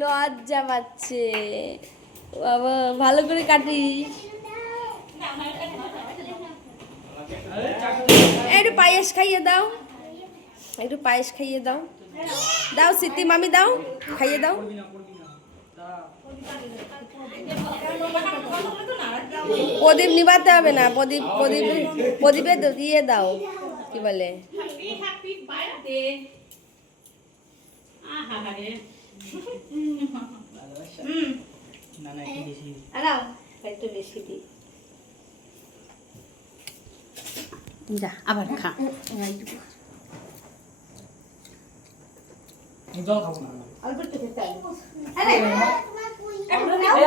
লজ্জা পাচ্ছে বাবা, ভালো করে কাটিস। একটু পায়েস খাইয়ে দাও, একটু পায়েস খাইয়ে দাও। দাও স্মৃতি মামি, দাও খাইয়ে দাও। প্রদীপ নিবাতে হবে না, প্রদীপে দিয়ে দাও, কি বলে যা আবার খা। জল খাবো না।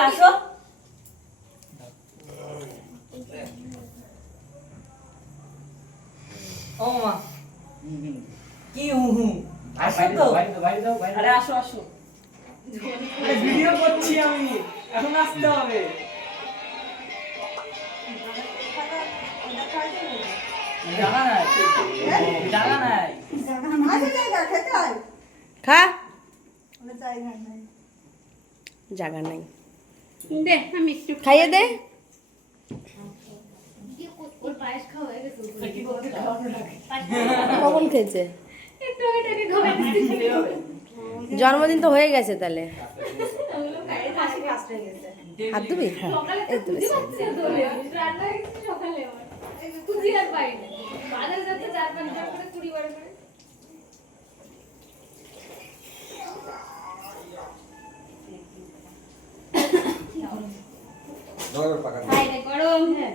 আসো ও মা কি হুহু আসো তো, বাইরে দাও। আরে আসো আসো, আরে ভিডিও করছি আমি, এখন আসতে হবে। জায়গা নাই, জায়গা নাই, খা। জায়গা নাই, দে আমি একটু খাইয়ে দে। কখন খেয়েছে? একটু এটাকে খাওয়া দিচ্ছি। জন্মদিন তো হয়ে গেছে তাহলে। হাসি ফাস্ট হয়ে গেছে। হাত ধুবি? হ্যাঁ এই তো বেশ। রান্না হয়ে গেছে সকালে আমার। খুঁজি আর পাই না। বাজারে যাচ্ছে 4-5 বার করে 20 বার করে। দাও পাকা। গরম। হ্যাঁ